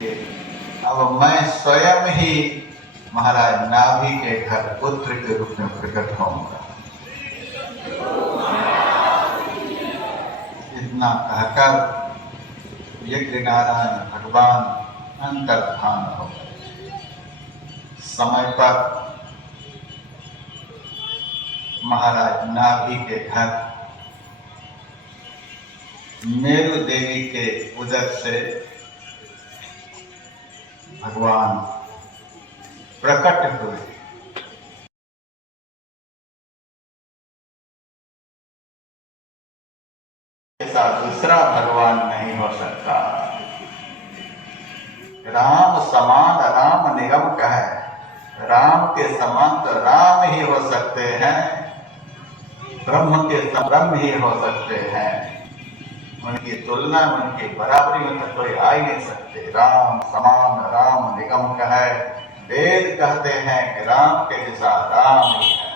अब मैं स्वयं ही महाराज नाभि के घर पुत्र के रूप में प्रकट होऊंगा। इतना कहकर यज्ञ नारायण भगवान अंतर्धान हो गए। समय पर महाराज नाभि के घर मेरु देवी के उदर से भगवान प्रकट हुए। ऐसा दूसरा भगवान नहीं हो सकता। राम समान राम निगम का है। राम के समान तो राम ही हो सकते हैं, ब्रह्म के ब्रह्म ही हो सकते हैं। उनकी तुलना उनकी बराबरी में तो कोई आ ही नहीं सकते। राम समान राम निगम का है। वेद कहते हैं कि राम के जैसा राम ही है।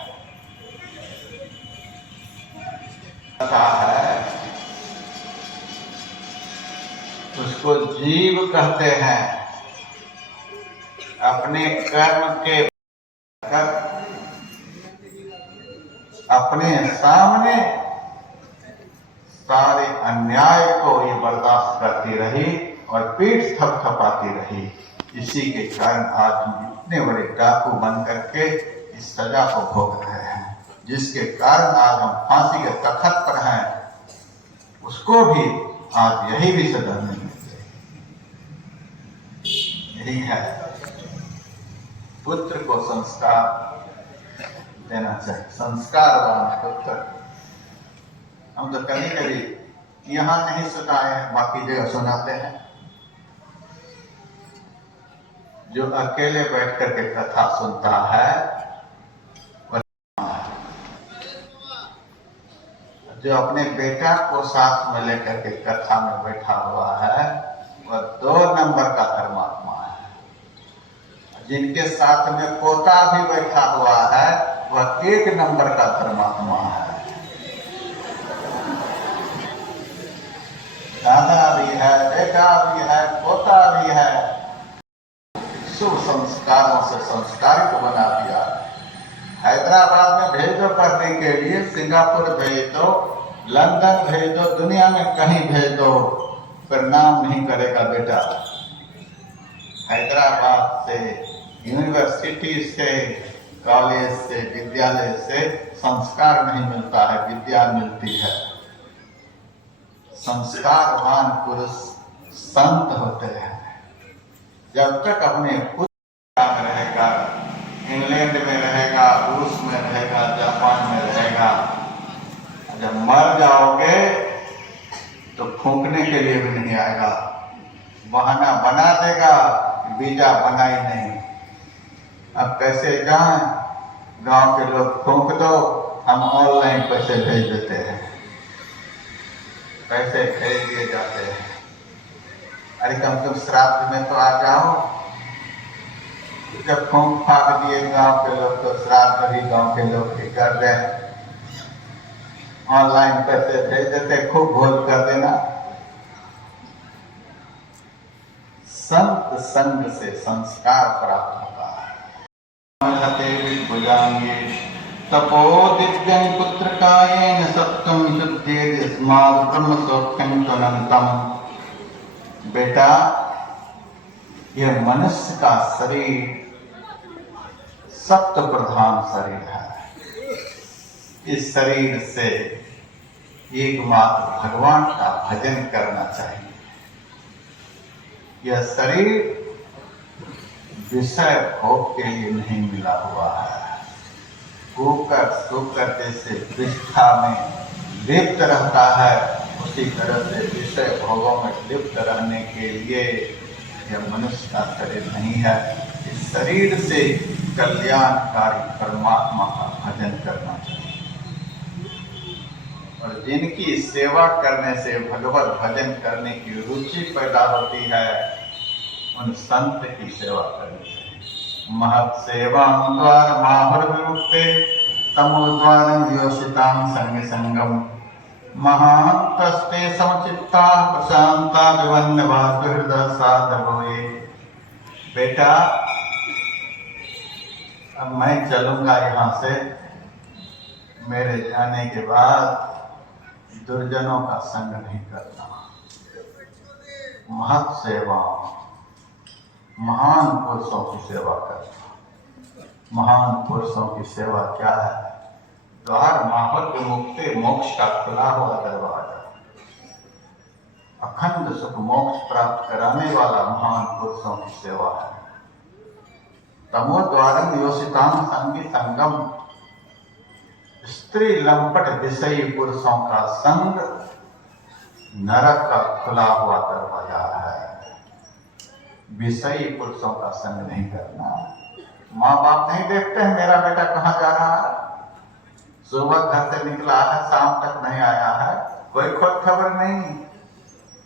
उसको जीव कहते हैं। अपने कर्म के अपने सामने सारे अन्याय को ये बर्दाश्त करती रही और पीठ थपथपाती रही। इसी के कारण आज हम इतने बड़े डाकू बन करके इस सजा को भोग रहे हैं, जिसके कारण आज हम फांसी के तख्त पर हैं। उसको भी आज यही भी सजा नहीं मिलती। यही है, पुत्र को संस्कार देना चाहिए। संस्कारवान पुत्र। हम तो कभी कभी यहाँ नहीं सुनाए, बाकी जगह सुनाते हैं। जो अकेले बैठ करके कथा सुनता है, जो अपने बेटा को साथ में लेकर के कथा में बैठा हुआ है, वह 2 नंबर का धर्मात्मा है। जिनके साथ में पोता भी बैठा हुआ है, वह 1 नंबर का धर्मात्मा है। दादा भी है, बेटा भी है, पोता भी है। शुभ संस्कारों से संस्कारित बना दिया। हैदराबाद में भेज दो पढ़ने के लिए, सिंगापुर भेज दो, लंदन भेज दो, दुनिया में कहीं भेज दो, पर नाम नहीं करेगा बेटा। हैदराबाद से, यूनिवर्सिटी से, कॉलेज से, विद्यालय से संस्कार नहीं मिलता है, विद्या मिलती है। संस्कारवान पुरुष संत होते हैं। जब तक अपने खुद में रहेगा, इंग्लैंड में रहेगा, रूस में रहेगा, जापान में रहेगा, जब मर जाओगे तो फूंकने के लिए भी नहीं आएगा। बहाना बना देगा, वीजा बना ही नहीं। अब कैसे जाएं? गांव के लोग फूंक दो, हम ऑनलाइन पैसे भेज देते हैं। पैसे भेज दिए जाते हैं। अरे कम से कम श्राद्ध में तो आ जाओ। जब फूंक फाक दिए गांव के लोग, तो श्राद्ध भी गांव के लोग ही कर दें। ऑनलाइन पैसे भेज देते, खूब भोज कर देना। संत संग से संस्कार प्राप्त होता है। तपो दिव्यं पुत्र कायेन सत्यं शुद्धेत यस्मात् ब्रह्म सौख्यं त्वनन्तम्। बेटा, यह मनुष्य का शरीर सत्व प्रधान शरीर है। इस शरीर से एकमात्र भगवान का भजन करना चाहिए। यह शरीर विषय भोग के लिए नहीं मिला हुआ है। कुकर सोकर जैसे पृष्ठा में लिप्त रहता है, उसी तरह से विषय भोगों में लिप्त रहने के लिए यह मनुष्य का शरीर नहीं है। इस शरीर से कल्याणकारी परमात्मा का भजन करना चाहिए। और जिनकी सेवा करने से भगवत भजन करने की रुचि पैदा होती है, उन संत की सेवा करनी चाहिए। महत् सेवा द्वार माहुर विमुक्ते तमो द्वारं योषितां संग संगम। महान्तस्ते समचित्ता प्रशांता विवन्नवाद्विहृदः साधवोए। बेटा अब मैं चलूंगा यहाँ से, मेरे जाने के बाद दुर्जनों का संग नहीं करना। महत् सेवा, महान पुरुषों की सेवा करना। महान पुरुषों की सेवा क्या है? द्वार माहौल विमुक्ति, मोक्ष का खुला हुआ दरवाजा, अखंड सुख मोक्ष प्राप्त कराने वाला महान पुरुषों की सेवा है। तमो द्वारम योषिताम संगी संगम, स्त्री लंपट विषयी पुरुषों का संग नरक का खुला हुआ दरवाजा है। विषयी पुरुषों का संग नहीं करना। माँ बाप नहीं देखते हैं मेरा बेटा कहाँ जा रहा है, सुबह घर से निकला है शाम तक नहीं आया है, कोई खोज खबर नहीं।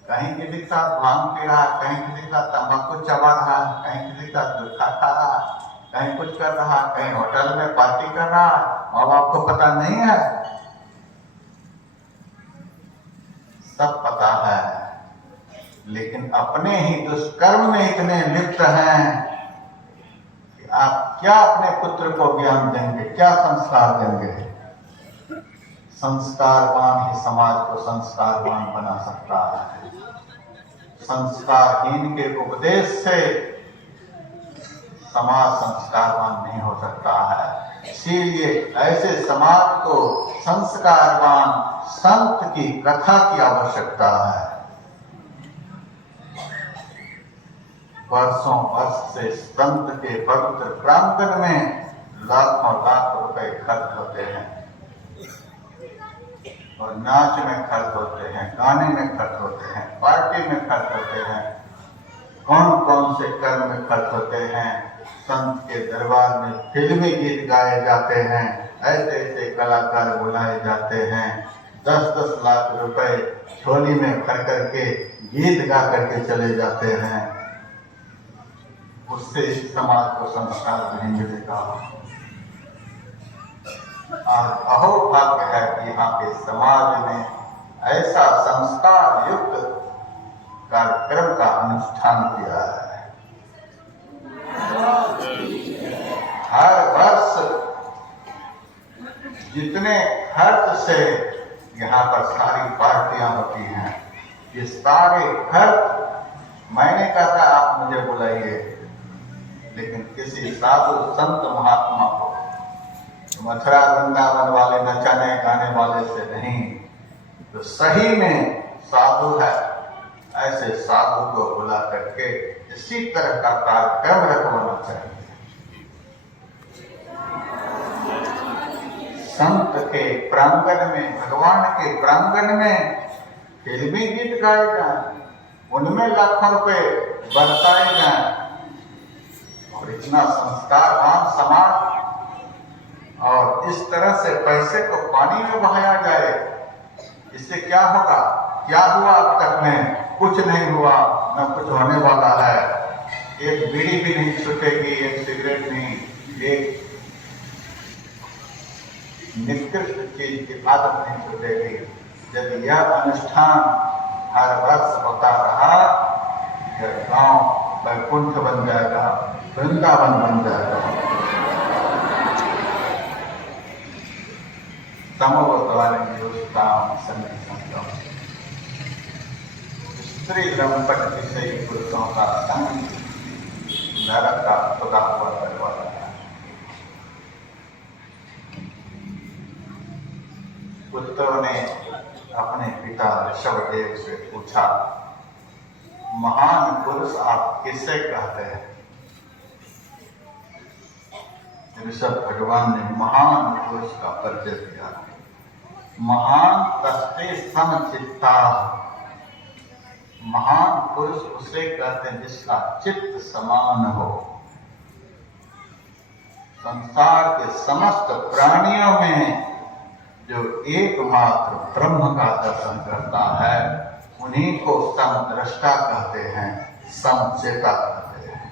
कहीं किसी का भांग पी रहा, कहीं किसी का तंबाकू चबा रहा, कहीं किसी का गुटखा खा रहा, कहीं कुछ कर रहा, कहीं होटल में पार्टी कर रहा, माँ बाप को पता नहीं है। सब पता है, लेकिन अपने ही दुष्कर्म में इतने लिप्त हैं कि आप क्या अपने पुत्र को ज्ञान देंगे, क्या संस्कार देंगे? संस्कारवान ही समाज को संस्कारवान बना सकता है। संस्कारहीन के उपदेश से समाज संस्कारवान नहीं हो सकता है। इसीलिए ऐसे समाज को संस्कारवान संत की कथा की आवश्यकता है। वर्षों वर्ष से संत के पवित्र प्रांगण में लाखों लाख रुपए खर्च होते हैं, और नाच में खर्च होते हैं, गाने में खर्च होते हैं, पार्टी में खर्च होते हैं, कौन कौन से कर्म में खर्च होते हैं। संत के दरबार में फिल्मी गीत गाए जाते हैं, ऐसे ऐसे कलाकार बुलाए जाते हैं, 10-10 लाख रुपए झोली में भर करके गीत गा करके चले जाते हैं। उससे इस समाज को संस्कार नहीं मिलेगा। और अहो भाग्य है कि यहाँ के समाज में ऐसा संस्कार युक्त कार्यक्रम का अनुष्ठान किया है। हर वर्ष जितने खर्च से यहाँ पर सारी पार्टियां होती हैं, ये सारे खर्च मैंने कहा था आप मुझे बुलाइए, लेकिन किसी साधु संत महात्मा को, मथुरा वृंदावन वाले नचाने गाने वाले से नहीं, तो सही में साधु है ऐसे साधु को बुला करके इसी तरह का कार्यक्रम रखवाना चाहिए। संत के प्रांगण में, भगवान के प्रांगण में फिल्मी गीत गाए जाए, उनमें लाखों रुपए बरसाए जाए, और इतना संस्कारवान समाज, और इस तरह से पैसे को पानी में बहाया जाए, इससे क्या होगा? क्या हुआ अब तक में? कुछ नहीं हुआ, न कुछ होने वाला है। एक बीड़ी भी नहीं छूटेगी, एक सिगरेट नहीं, एक निकृष्ट चीज की आदत नहीं छूटेगी। यदि यह अनुष्ठान हर वर्ष होता रहा, यह गांव वैकुंठ बन जाएगा, वृंदावन बन जाएगा। स्त्री लंपट विषयी पुरुषों का संग नरक का खुदा हुआ दरवाजा है। पुत्रों ने अपने पिता ऋषभदेव से पूछा, महान पुरुष आप किसे कहते हैं? ऋषभ भगवान ने महान पुरुष का परिचय दिया। महान तस्ते समचित्ता, महान पुरुष उसे कहते हैं जिसका चित्त समान हो। संसार के समस्त प्राणियों में जो एकमात्र ब्रह्म का दर्शन करता है, उन्हीं को समदृष्टा कहते हैं, समचेता कहते हैं।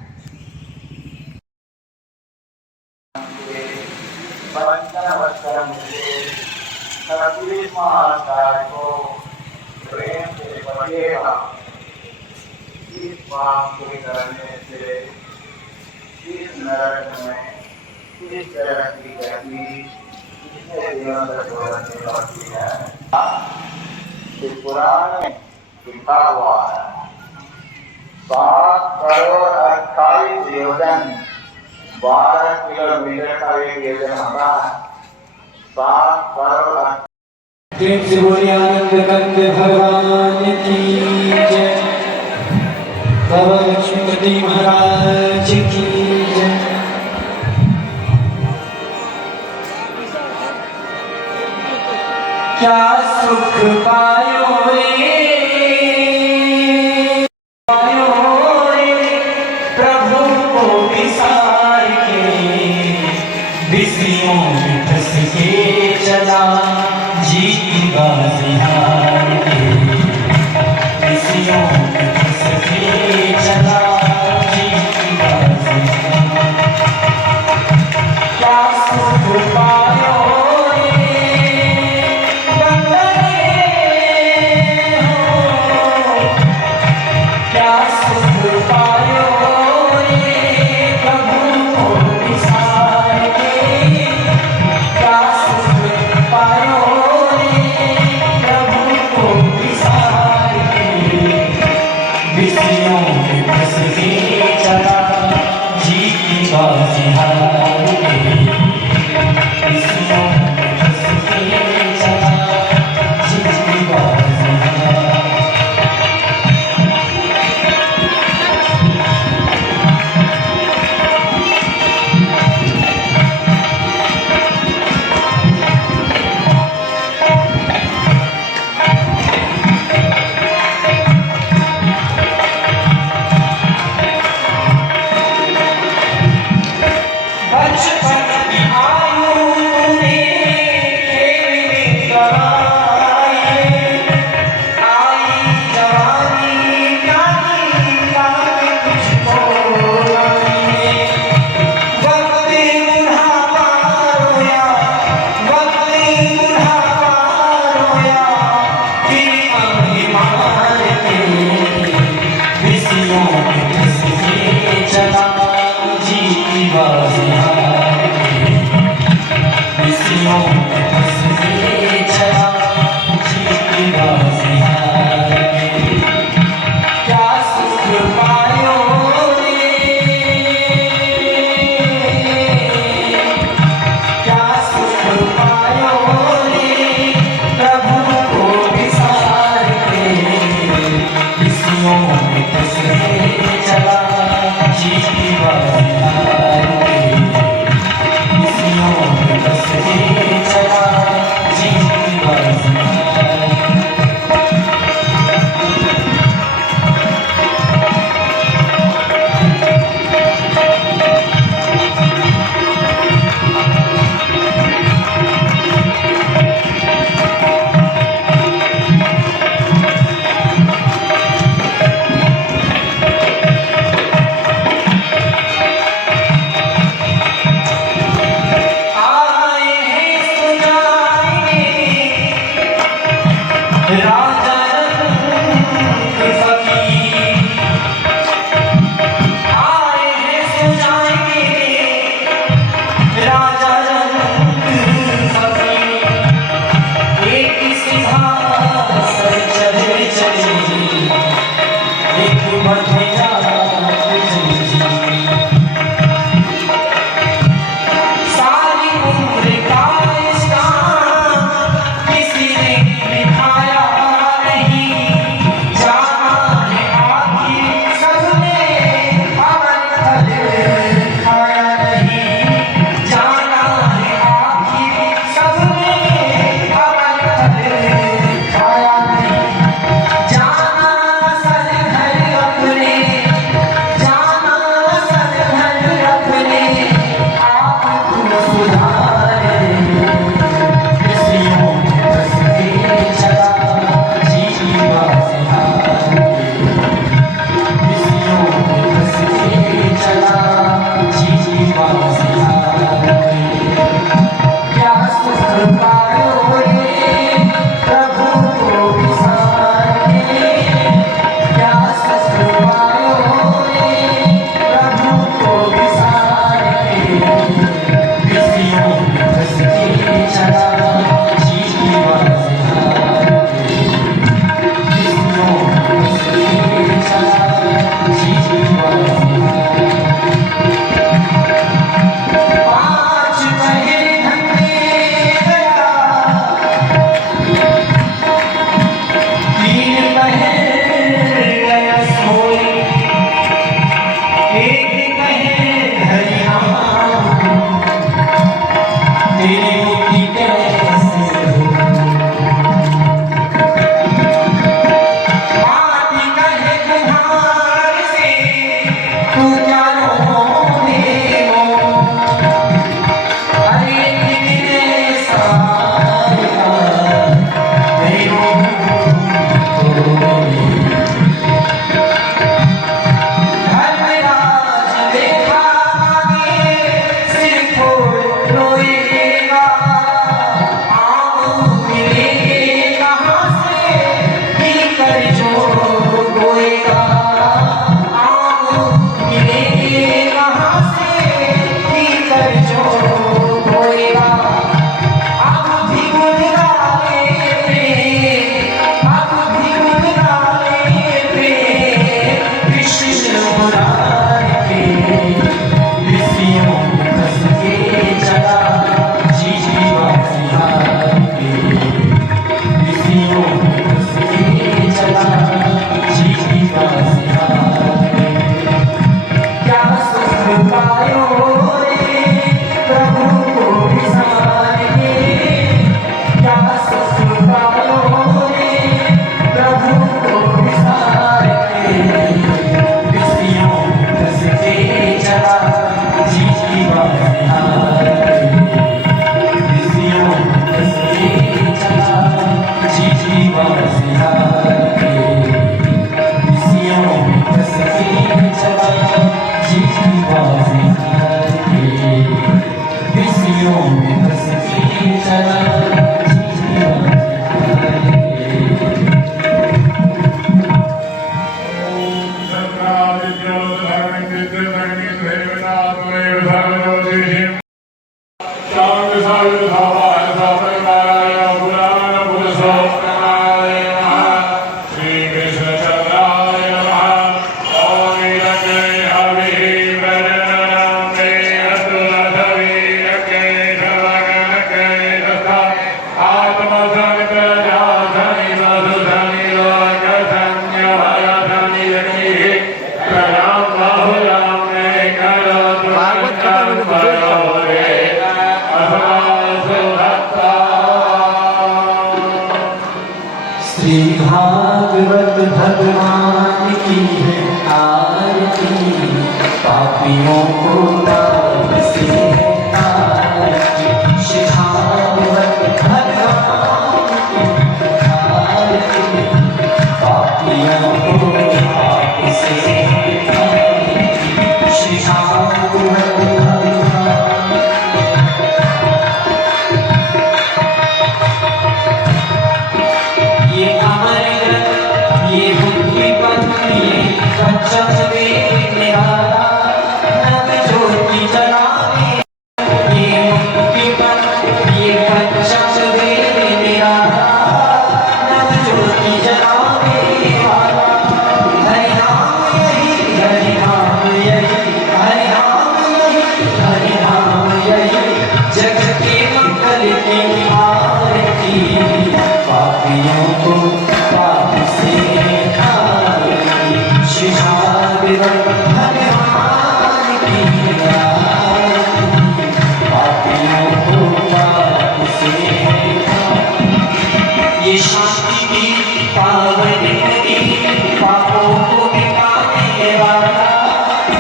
36 महाअध्याय को प्रेम से पढ़िएगा। इस पाप के करने से इस नरक में इस तरह की गति कितने दिनों तक भुगतनी पड़ती है। इस पुराण में लिखा हुआ है 7 करोड़ 28 योजन 12 किलोमीटर का एक योजन होता है। 7 करोड़ प्रेम से बोलिए आनंद कंद भगवान की जय। बाबा लक्ष्मीपति महाराज की जय। क्या सुख पायो रे प्रभु को विसार के, विषयों में फंस के चला जी की बाजी हार के, विषयों में फंस के चला जी की बाजी हार। क्या सुख पायो पापियों को पाप से आरती, शिखावत भगवान की आरती, पापियों को पाप से आरती, शिखावत भगवान। ये अमर ग्रंथ, ये बुद्धि पंथ, ये पंचम वेद निराला, नव ज्योति जलाने। ये मुक्ति पंथ, ये पंचम वेद निराला, नव ज्योति जलाने वाला। हरि नाम यही, हरि नाम यही, हरि नाम यही, हरि नाम यही, जग के मंगल की आरती, पापियों को पाप से आरती, शिखावत भगवान की आरती, पापियों को पाप से आरती। ये शांति की पावन नदी, पापों को मिटाने वाला,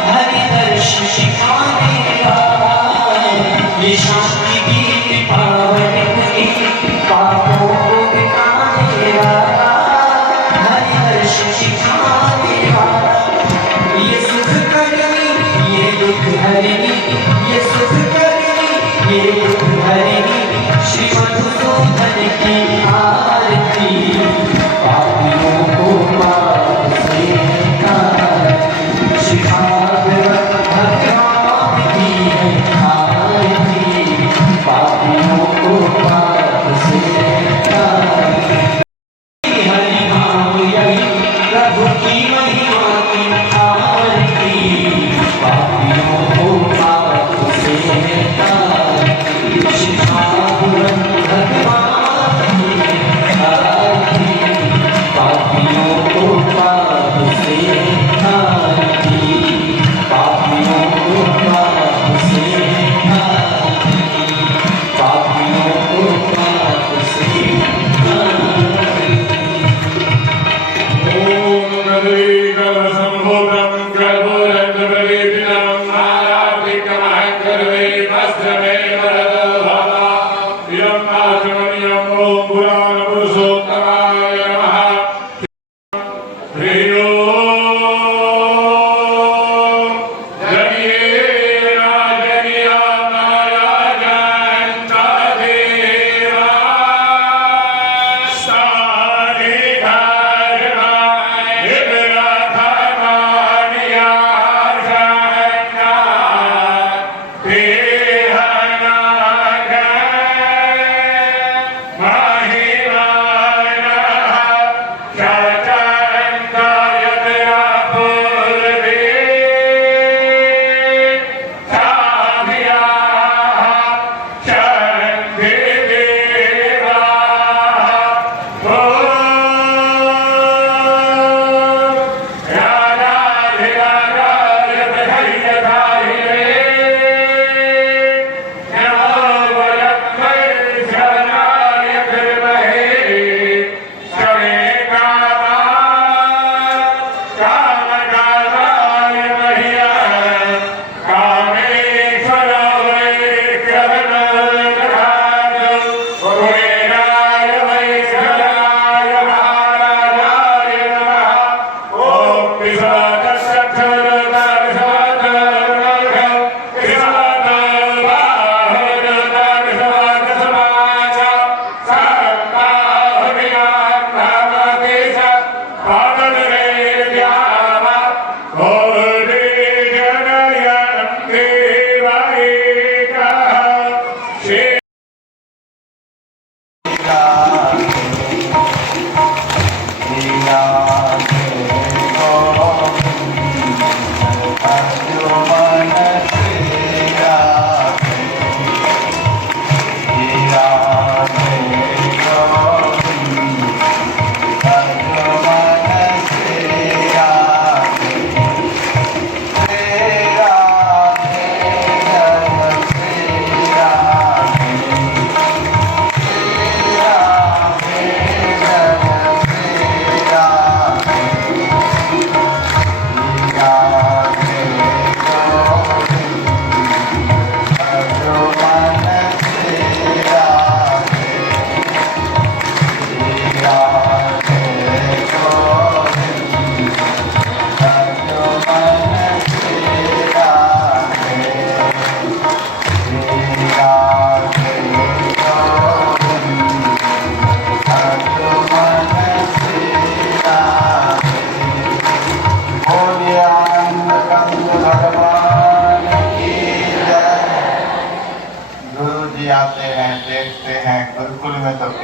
हरि दर्शन सिखाने वाला। ये शांति की पावन नदी, पापों को मिटाने वाला, हरि दर्शन सिखाने वाला। ये सुख करनी, ये दुख हरनी, ये सुख करनी, ये दुख हरनी, श्री मधुसूदन की आरती, पापियों को पाप से आरती, शिखावत भगवान की आरती, पापियों को पाप से आरती। हरि नाम यही, प्रभु की महिमा की आरती, पापियों को पाप से आरती, शिखावत भगवान की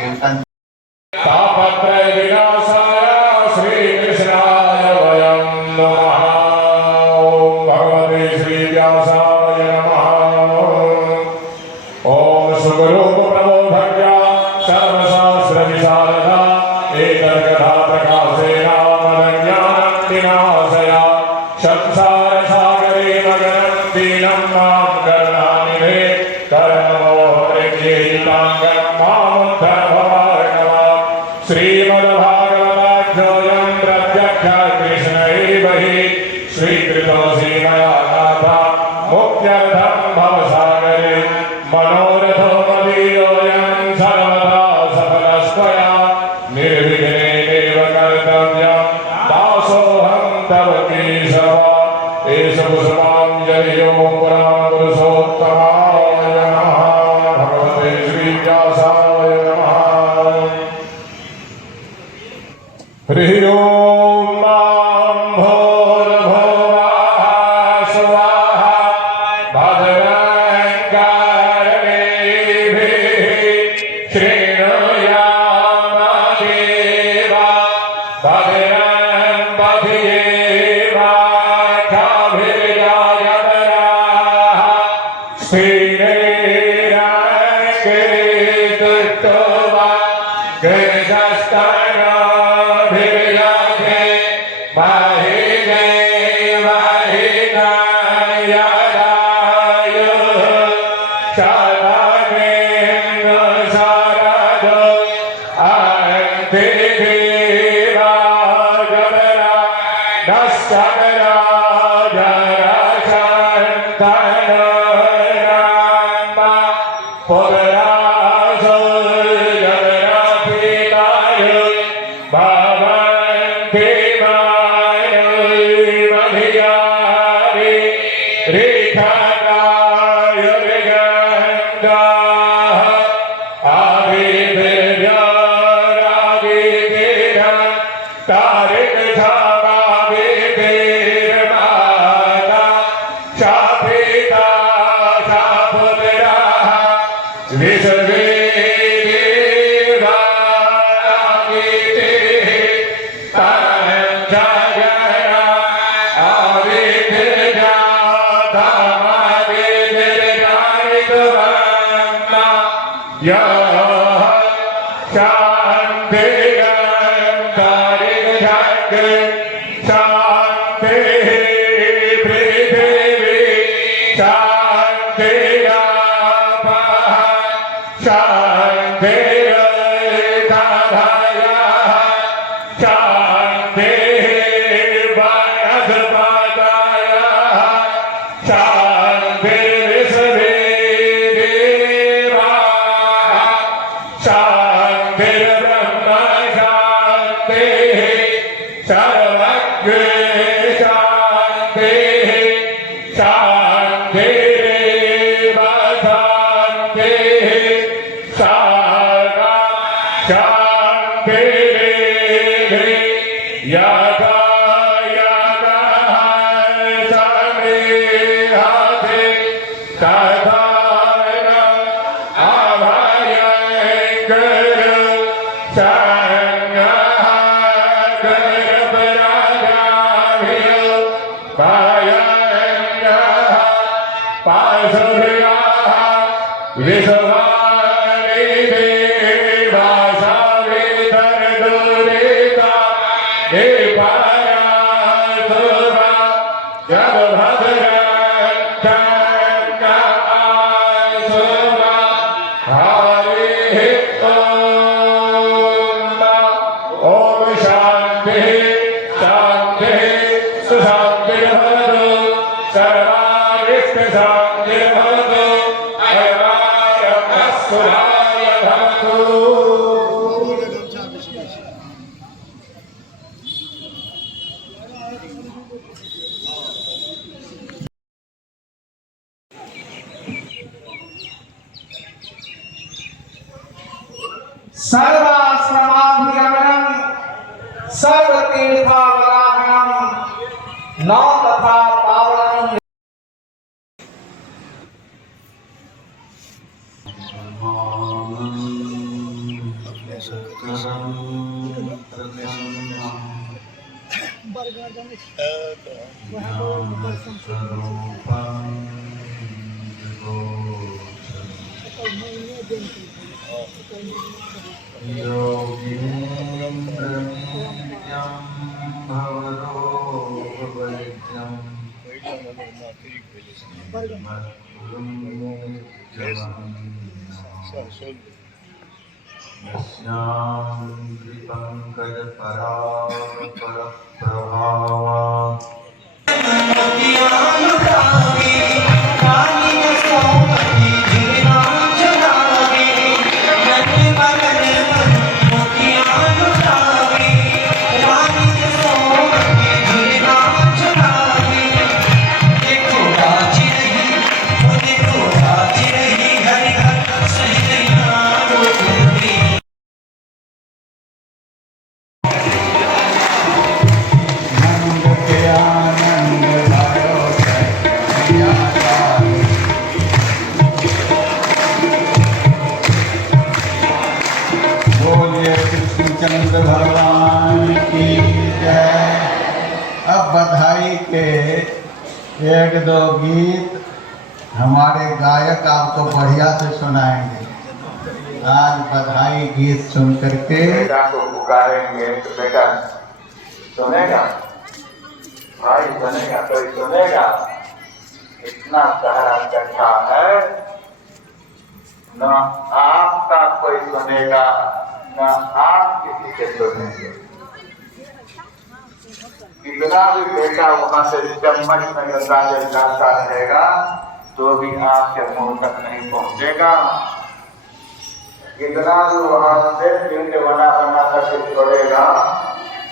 कीर्तन तापत्रय विनाशाय श्रीकृष्णाय वयं नमः। ॐ भगवते श्रीव्यासाय नमः। ॐ सुखरूप प्रबोधज्ञा सर्वशास्त्रविशारदा एतद्कथा प्रकाशेन मदज्ञानविनाशया संसारसागरे मगनं दीनं मां करुणानिधे कर्ममोहरिकेताङ्गं मामुद्धर भवार्णवात्। श्रीमद्भागवताध्यायं प्रत्यक्षात् कृष्ण एव हि स्वीकृतोऽसि मया नाथ मुक्त्यर्थं भवसागरे मनोरथो मदीयोऽयं सर्वदा सफलस्त्वया निर्विघ्नेनैव कर्तव्यं दासोऽहं तव केशव। एष पुष्पाञ्जलियो पुराणपुरुषोत्तमाय नमः। भगवते श्रीव्यासाय नमः। हरिः ओं मां भूर्भुवः स्वः भद्रं कर्णेभिः शृणुयामदेवा भद्रं पश्येमाक्षभिर्यजत्राः श्रीरङ्गेतुष्टुवा गजस्तनभिर्यजे महिषे महिनायदायुः शतमेव शरदो अन्तिदेवागमना नश्चराजरशन्तनोराम पुरासो जगन्नाथीतायो भवन्ति मायुर्मधियारि रेखायुर्गन्धाः आदिभिर्यरागितिरं तारिकधामादिभिर्माता शापिता शापुत्राः विश्वे देवागितिः तञ्जगना आविर्जातमविर्जायितुमन्ना यः शान्तिरन्तरिक्षं शान्तिः पृथिवी शान्तिरापः शान्तिर्दधयः शान्तिः वनस्पतयः शान्तिर्विश्वे देवाः शान्तिर्ब्रह्म शान्तिः सर्वज्ञ शान्तिः शान्तिरेव शान्तिः सारा शान्तिरेव यथा यतः समेहते तथा अभयङ्कर संज्ञः गर्भराजाभियो भयङ्कः पाशुर्याः विश्वानि देवासावितर्दुरिता निपरासुरा जगभद्रङ्कआसुरा हरिः ॐ शान्तिः शान्तिः सुशान्तिर्भवतु सर्वारिष्टशान्तिर्भवतु अयमायमस्तुराय भवतु। सर्वाश्रमाभिगमनं सर्वतीर्थावगाहनं न तथा पावनं पंकज चंद्र भगवान की जय। अब बधाई के एक दो गीत हमारे गायक आपको बढ़िया से सुनाएंगे। आज बधाई गीत सुन करके बेटा को पुकारेंगे तो बेटा सुनेगा, भाई सुनेगा, कोई सुनेगा। इतना सारा कथा है, न आपका कोई सुनेगा न आप किसी के सुनेंगे। कितना भी बेटा वहां से चम्मच में गंगा जल जाता रहेगा तो भी आपके मुंह तक नहीं पहुंचेगा। कितना भी वहां से पिंड बना बना करके छोड़ेगा,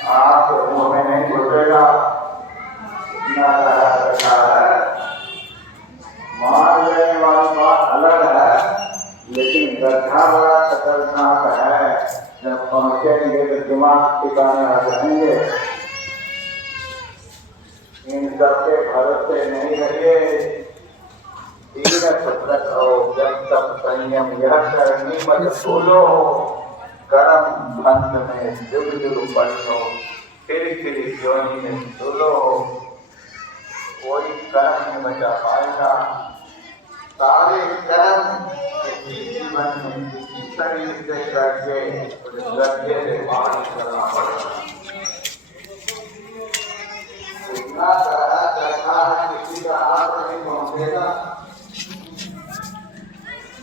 आपके मुंह में नहीं घुसेगा। इतना सारा कथा है। मार लेने वाली बात अलग है, लेकिन गड्ढा बड़ा खतरनाक है। जब पहुंचेंगे तो दिमाग ठिकाने आ जाएंगे। इन सबके भरोसे नहीं रहिए। तीरथ व्रत हो जब तक संयम यह करनी मत भूलो। कर्म भंग में जुग जुग पढ़ो, फिर योनि में झूलो। कोई कर्म नहीं बचा पाएगा। सारे कर्म जीवन में शरीर से करके गड्ढे से पार करना पड़ेगा। इतना सारा कथा है, किसी का हाथ नहीं पहुंचेगा,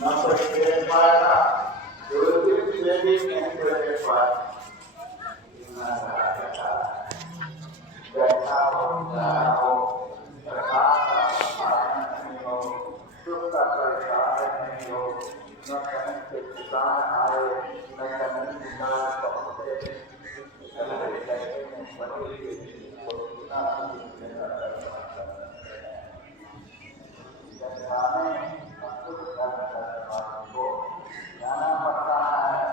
न कोई देख पाएगा, दूरबीन से भी नहीं कोई देख पाएगा। इतना सारा कथा है। जैसा हो प्रकाश का पालन नहीं हो, सुख का परिचालन नहीं हो, न कहीं से किसान आए न कहीं किसान पहुंचे। जाना पड़ता है।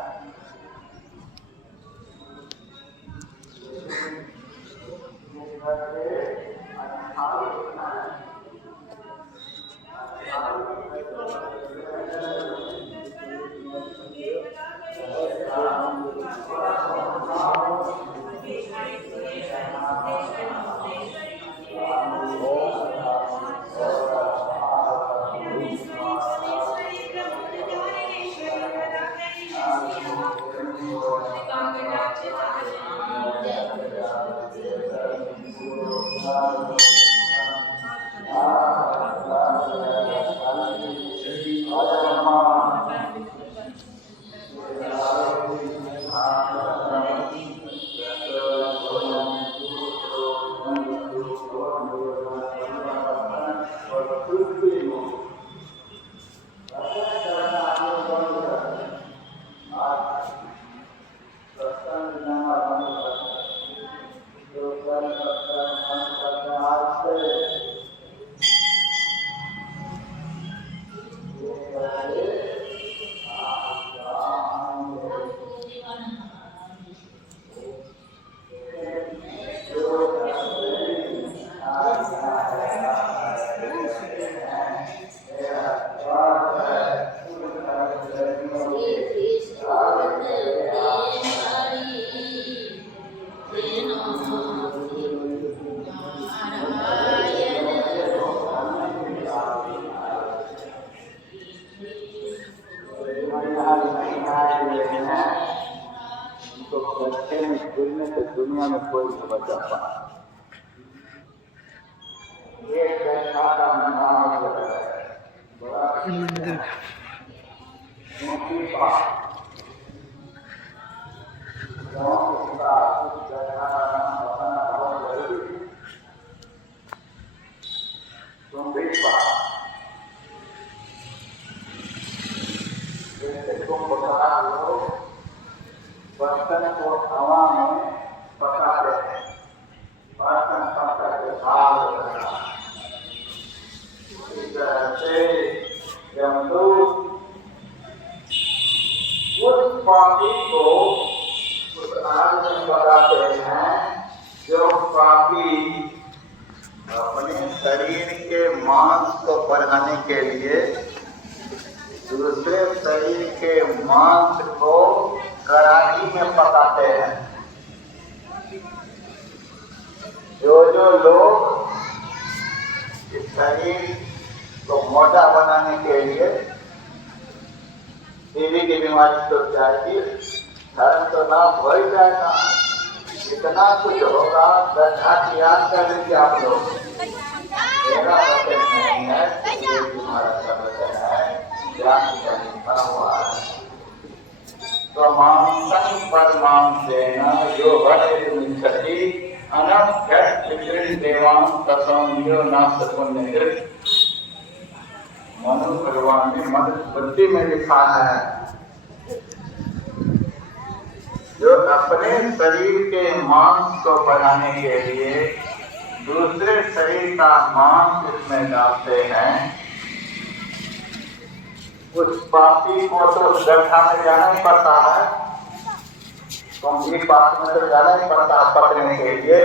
कोई से बचा पाए। ये कैसा का नाम है बड़ा ऊंची बात बर्तन को हवा में पकाते हैं, बर्तन पका के भाग रहा। इस तरह से यमदूत उस पापी को उस आग में पकाते हैं जो पापी अपने शरीर के मांस को बढ़ाने के लिए दूसरे शरीर के मांस को कड़ाही में पकाते हैं। जो लोग इस शरीर को मोटा बनाने के लिए टीबी की बीमारी तो जाएगी, धर्म तो लाभ हो ही जाएगा, इतना कुछ होगा। गड्ढा याद कर लीजिए आप लोग, मेरा वचन नहीं है, तुम्हारा वचन है, ज्ञान बना हुआ है। स्वमांसं परमांसेन यो भवेदिच्छति अनभ्यस्त देवान् तस्यो न सपुण्यकृत्। मनु भगवान ने मनुस्मृति में लिखा है, जो अपने शरीर के मांस को बढ़ाने के लिए दूसरे शरीर का मांस इसमें डालते हैं, उस पापी को तो गड्ढा में जाना ही पड़ता है, गंभीर बात में तो जाना ही पड़ता है पकड़ने के लिए।